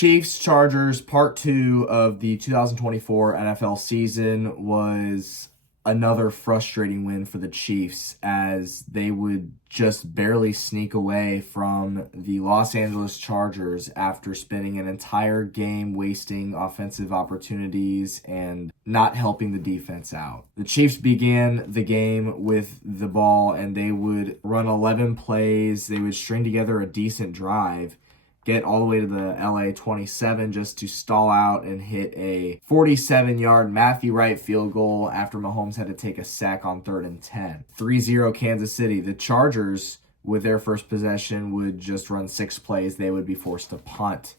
Chiefs Chargers part 2 of the 2024 NFL season was another frustrating win for the Chiefs as they would just barely sneak away from the Los Angeles Chargers after spending an entire game wasting offensive opportunities and not helping the defense out. The Chiefs began the game with the ball and they would run 11 plays. They would string together a decent drive, get all the way to the LA 27 just to stall out and hit a 47-yard Matthew Wright field goal after Mahomes had to take a sack on 3rd and 10. 3-0 Kansas City. The Chargers, with their first possession, would just run 6 plays. They would be forced to punt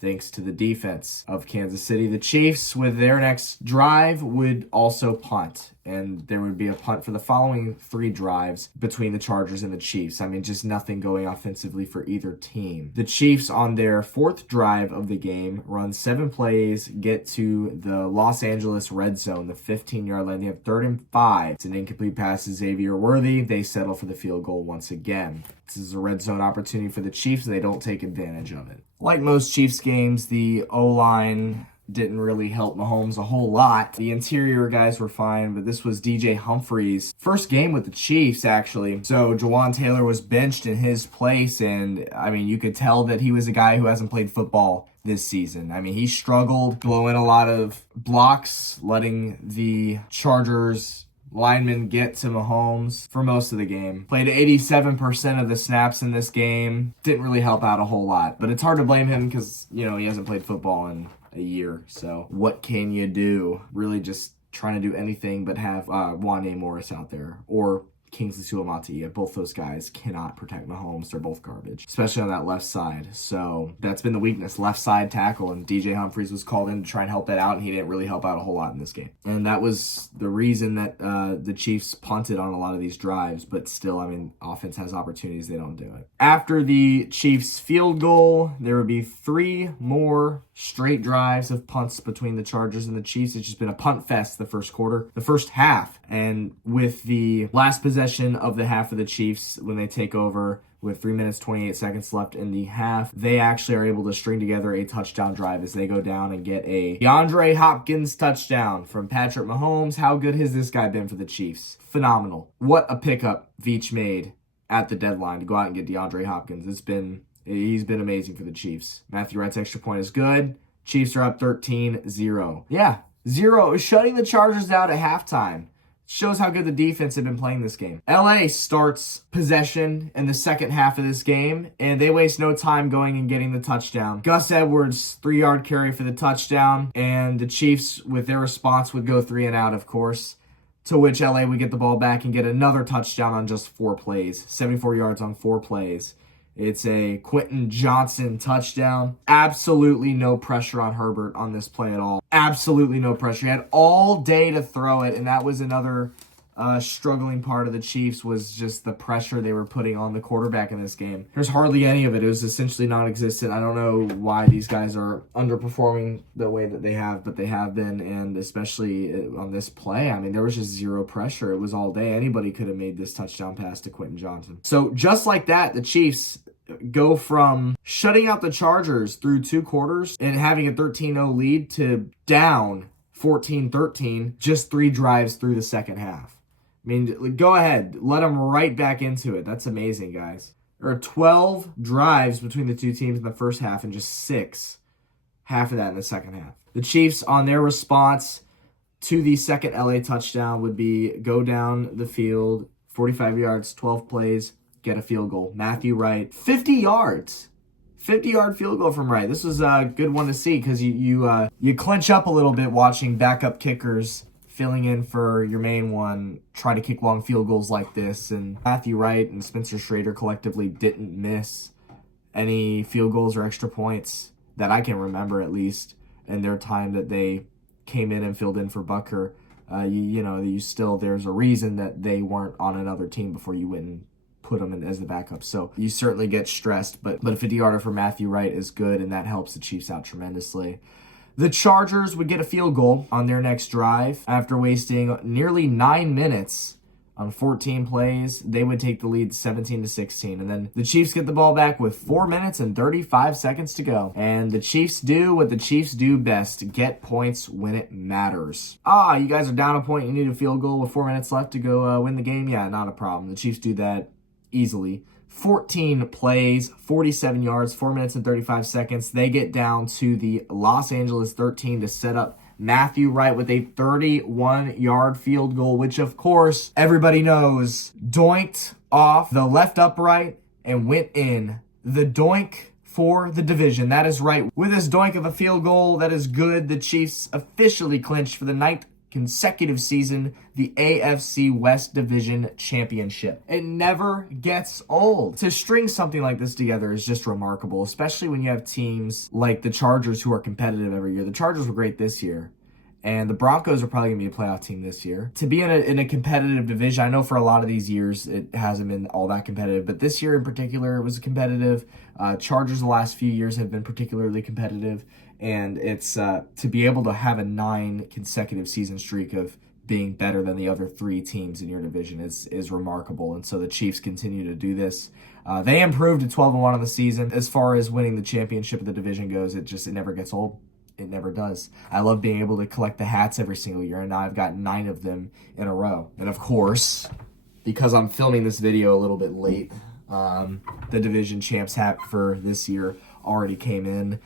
thanks to the defense of Kansas City. The Chiefs, with their next drive, would also punt. And there would be a punt for the following 3 drives between the Chargers and the Chiefs. I mean, just nothing going offensively for either team. The Chiefs, on their 4th drive of the game, run 7 plays, get to the Los Angeles red zone, the 15-yard line. They have 3rd and 5. It's an incomplete pass to Xavier Worthy. They settle for the field goal once again. This is a red zone opportunity for the Chiefs, and they don't take advantage of it. Like most Chiefs games, the O-line didn't really help Mahomes a whole lot. The interior guys were fine, but this was DJ Humphries' first game with the Chiefs, actually. So Jawan Taylor was benched in his place, and I mean, you could tell that he was a guy who hasn't played football this season. I mean, he struggled, blowing a lot of blocks, letting the Chargers linemen get to Mahomes for most of the game. Played 87% of the snaps in this game. Didn't really help out a whole lot, but it's hard to blame him because, you know, he hasn't played football in a year. So what can you do? Really just trying to do anything but have Wanya Morris out there or Kingsley Suamataia. Both those guys cannot protect Mahomes. They're both garbage, especially on that left side. So that's been the weakness, left side tackle, and DJ Humphries was called in to try and help that out, and he didn't really help out a whole lot in this game. And that was the reason that the Chiefs punted on a lot of these drives, but still, I mean, offense has opportunities, they don't do it. After the Chiefs field goal, there would be 3 more straight drives of punts between the Chargers and the Chiefs. It's just been a punt fest the first quarter, the first half. And with the last possession of the half of the Chiefs, when they take over with 3 minutes, 28 seconds left in the half, they actually are able to string together a touchdown drive as they go down and get a DeAndre Hopkins touchdown from Patrick Mahomes. How good has this guy been for the Chiefs? Phenomenal. What a pickup Veach made at the deadline to go out and get DeAndre Hopkins. He's been amazing for the Chiefs. Matthew Wright's extra point is good. Chiefs are up 13-0. Yeah, 0. Shutting the Chargers out at halftime. Shows how good the defense had been playing this game. LA starts possession in the second half of this game, and they waste no time going and getting the touchdown. Gus Edwards, 3-yard carry for the touchdown, and the Chiefs, with their response, would go 3 and out, of course, to which LA would get the ball back and get another touchdown on just 4 plays. 74 yards on 4 plays. It's a Quentin Johnson touchdown. Absolutely no pressure on Herbert on this play at all. Absolutely no pressure. He had all day to throw it, and that was another struggling part of the Chiefs, was just the pressure they were putting on the quarterback in this game. There's hardly any of it. It was essentially non-existent. I don't know why these guys are underperforming the way that they have, but they have been, and especially on this play, I mean, there was just 0 pressure. It was all day. Anybody could have made this touchdown pass to Quentin Johnson. So just like that, the Chiefs go from shutting out the Chargers through 2 quarters and having a 13-0 lead to down 14-13 just 3 drives through the second half. I mean, go ahead. Let them right back into it. That's amazing, guys. There are 12 drives between the 2 teams in the first half and just 6, half of that in the second half. The Chiefs, on their response to the second LA touchdown, would be go down the field, 45 yards, 12 plays, get a field goal. Matthew Wright, 50 yards. 50-yard field goal from Wright. This was a good one to see because you clinch up a little bit watching backup kickers filling in for your main one try to kick long field goals like this. And Matthew Wright and Spencer Schrader collectively didn't miss any field goals or extra points that I can remember, at least, in their time that they came in and filled in for Butker. There's a reason that they weren't on another team before you went and put them in as the backup. So you certainly get stressed, but a 50-yarder for Matthew Wright is good, and that helps the Chiefs out tremendously. The Chargers would get a field goal on their next drive after wasting nearly 9 minutes On 14 plays, they would take the lead 17-16. And then the Chiefs get the ball back with 4 minutes and 35 seconds to go. And the Chiefs do what the Chiefs do best: get points when it matters. You guys are down a point. You need a field goal with 4 minutes left to go win the game. Yeah, not a problem. The Chiefs do that easily. 14 plays, 47 yards, 4 minutes and 35 seconds. They get down to the Los Angeles 13 to set up Matthew Wright with a 31-yard field goal, which of course everybody knows doinked off the left upright and went in. The doink for the division. That is right. With this doink of a field goal, that is good. The Chiefs officially clinched for the 9th consecutive season the AFC West Division Championship. It never gets old. To string something like this together is just remarkable, especially when you have teams like the Chargers who are competitive every year. The Chargers were great this year, and the Broncos are probably going to be a playoff team this year. To be in a competitive division, I know for a lot of these years it hasn't been all that competitive, but this year in particular it was competitive. Chargers the last few years have been particularly competitive, and it's to be able to have a 9 consecutive season streak of being better than the other 3 teams in your division is remarkable. And so the Chiefs continue to do this. They improved to 12-1 on the season. As far as winning the championship of the division goes, it never gets old. It never does. I love being able to collect the hats every single year, and now I've got 9 of them in a row. And of course, because I'm filming this video a little bit late, the division champs hat for this year already came in.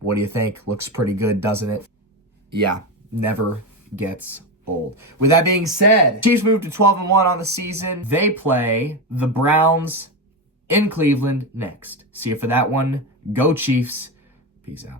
What do you think? Looks pretty good, doesn't it? Yeah, never gets old. With that being said, Chiefs move to 12-1 on the season. They play the Browns in Cleveland next. See you for that one. Go Chiefs. Peace out.